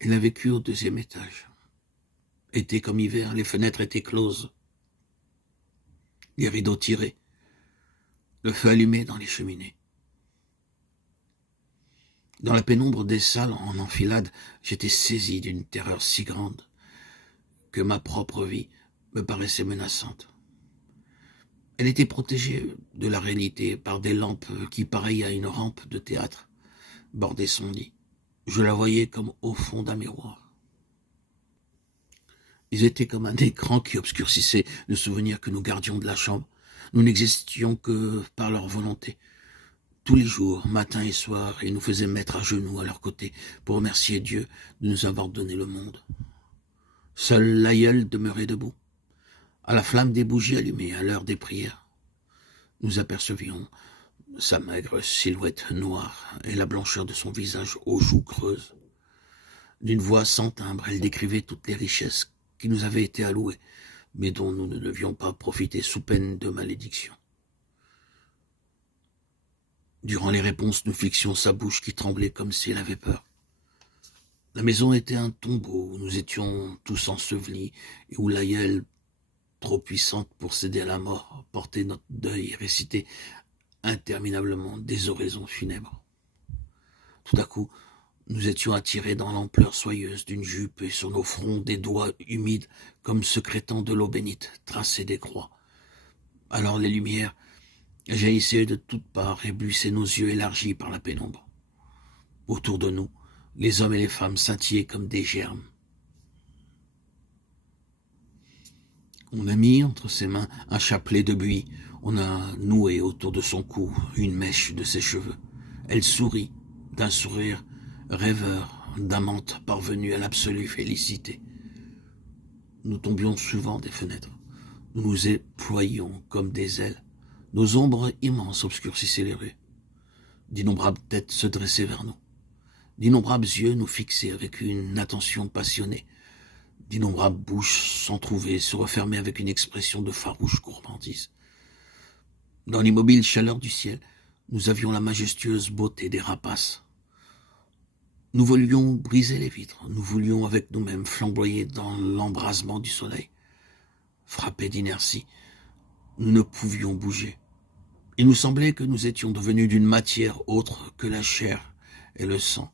Elle a vécu au 2e étage. Été comme hiver, les fenêtres étaient closes, les rideaux tirés, le feu allumé dans les cheminées. Dans la pénombre des salles en enfilade, j'étais saisi d'une terreur si grande que ma propre vie me paraissait menaçante. Elle était protégée de la réalité par des lampes qui, pareilles à une rampe de théâtre, bordaient son lit. Je la voyais comme au fond d'un miroir. Ils étaient comme un écran qui obscurcissait le souvenir que nous gardions de la chambre. Nous n'existions que par leur volonté. Tous les jours, matin et soir, ils nous faisaient mettre à genoux à leur côté pour remercier Dieu de nous avoir donné le monde. Seul l'aïeul demeurait debout, à la flamme des bougies allumées à l'heure des prières. Nous apercevions sa maigre silhouette noire et la blancheur de son visage aux joues creuses. D'une voix sans timbre, elle décrivait toutes les richesses qui nous avaient été allouées, mais dont nous ne devions pas profiter sous peine de malédiction. Durant les réponses, nous fixions sa bouche qui tremblait comme si elle avait peur. La maison était un tombeau où nous étions tous ensevelis et où l'aïeul, trop puissante pour céder à la mort, portait notre deuil et récitait interminablement des oraisons funèbres. Tout à coup, nous étions attirés dans l'ampleur soyeuse d'une jupe et sur nos fronts des doigts humides comme secrétant de l'eau bénite traçaient des croix. Alors les lumières jaillissaient de toutes parts et buissaient nos yeux élargis par la pénombre. Autour de nous, les hommes et les femmes scintillaient comme des germes. On a mis entre ses mains un chapelet de buis. On a noué autour de son cou une mèche de ses cheveux. Elle sourit d'un sourire rêveur d'amante parvenue à l'absolue félicité. Nous tombions souvent des fenêtres. Nous nous éployions comme des ailes. Nos ombres immenses obscurcissaient les rues. D'innombrables têtes se dressaient vers nous. D'innombrables yeux nous fixaient avec une attention passionnée. D'innombrables bouches s'entr'ouvraient, se refermaient avec une expression de farouche gourmandise. Dans l'immobile chaleur du ciel, nous avions la majestueuse beauté des rapaces. Nous voulions briser les vitres, nous voulions avec nous-mêmes flamboyer dans l'embrasement du soleil. Frappés d'inertie, nous ne pouvions bouger. Il nous semblait que nous étions devenus d'une matière autre que la chair et le sang.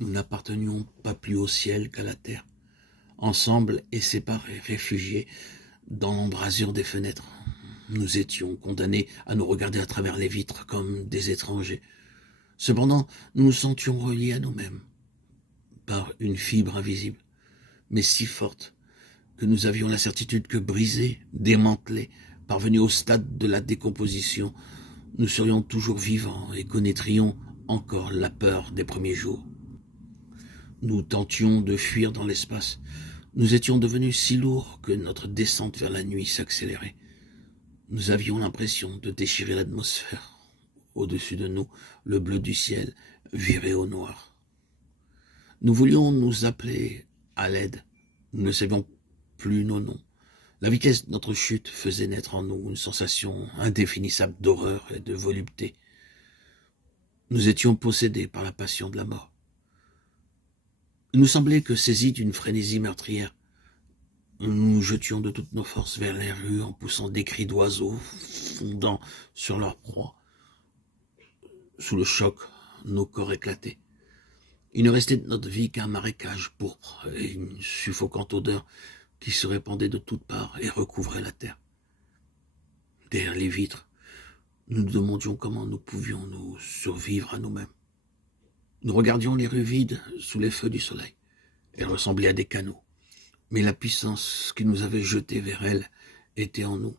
Nous n'appartenions pas plus au ciel qu'à la terre, ensemble et séparés, réfugiés dans l'embrasure des fenêtres. Nous étions condamnés à nous regarder à travers les vitres comme des étrangers. Cependant, nous nous sentions reliés à nous-mêmes par une fibre invisible, mais si forte que nous avions la certitude que brisés, démantelés, parvenus au stade de la décomposition, nous serions toujours vivants et connaîtrions encore la peur des premiers jours. Nous tentions de fuir dans l'espace. Nous étions devenus si lourds que notre descente vers la nuit s'accélérait. Nous avions l'impression de déchirer l'atmosphère. Au-dessus de nous, le bleu du ciel virait au noir. Nous voulions nous appeler à l'aide. Nous ne savions plus nos noms. La vitesse de notre chute faisait naître en nous une sensation indéfinissable d'horreur et de volupté. Nous étions possédés par la passion de la mort. Il nous semblait que, saisis d'une frénésie meurtrière, nous nous jetions de toutes nos forces vers les rues en poussant des cris d'oiseaux fondant sur leur proie. Sous le choc, nos corps éclataient. Il ne restait de notre vie qu'un marécage pourpre et une suffocante odeur qui se répandait de toutes parts et recouvrait la terre. Derrière les vitres, nous nous demandions comment nous pouvions nous survivre à nous-mêmes. Nous regardions les rues vides sous les feux du soleil. Elles ressemblaient à des canaux. Mais la puissance qui nous avait jetés vers elles était en nous,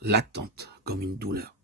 latente comme une douleur.